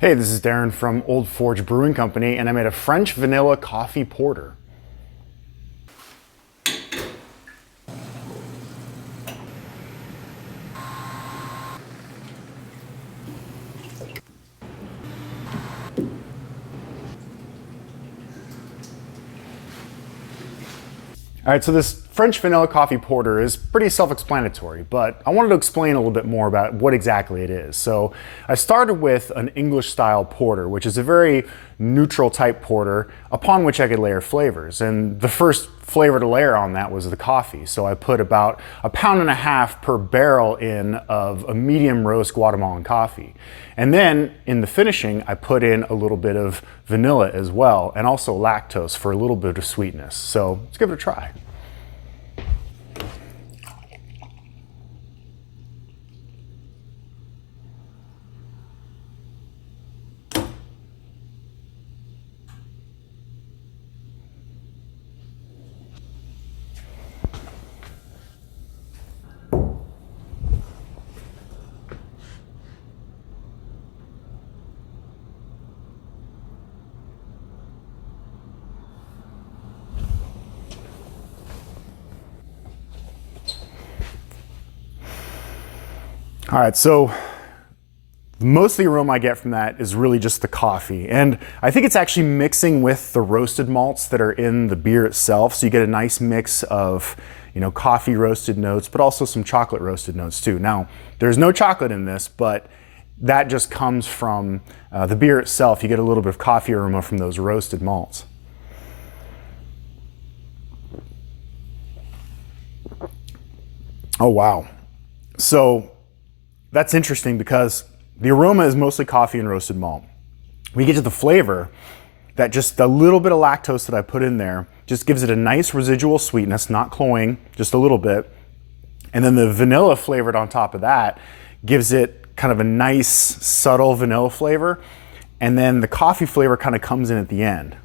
Hey, this is Darren from Old Forge Brewing Company, and I made a French vanilla coffee porter. All right, so this French vanilla coffee porter is pretty self-explanatory, but I wanted to explain a little bit more about what exactly it is. So I started with an English style porter, which is a very neutral type porter upon which I could layer flavors. And the first flavor to layer on that was the coffee. So I put about 1.5 pounds per barrel in of a medium roast Guatemalan coffee. And then in the finishing, I put in a little bit of vanilla as well, and also lactose for a little bit of sweetness. So let's give it a try. All right, so most of the aroma I get from that is really just the coffee. And I think it's actually mixing with the roasted malts that are in the beer itself. So you get a nice mix of, coffee roasted notes, but also some chocolate roasted notes too. Now, there's no chocolate in this, but that just comes from the beer itself. You get a little bit of coffee aroma from those roasted malts. Oh, wow. So that's interesting because the aroma is mostly coffee and roasted malt. We get to the flavor, that just a little bit of lactose that I put in there just gives it a nice residual sweetness, not cloying, just a little bit. And then the vanilla flavored on top of that gives it kind of a nice subtle vanilla flavor. And then the coffee flavor kind of comes in at the end.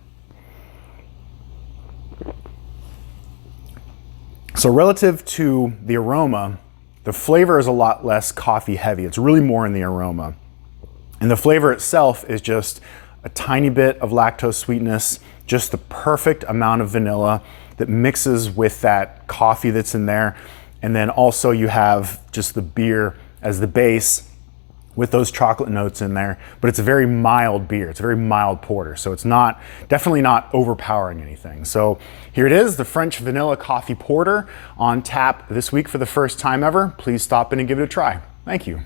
So relative to the aroma, the flavor is a lot less coffee heavy. It's really more in the aroma. And the flavor itself is just a tiny bit of lactose sweetness, just the perfect amount of vanilla that mixes with that coffee that's in there. And then also you have just the beer as the base with those chocolate notes in there, but it's a very mild beer. It's a very mild porter. So it's definitely not overpowering anything. So here it is, the French vanilla coffee porter on tap this week for the first time ever. Please stop in and give it a try. Thank you.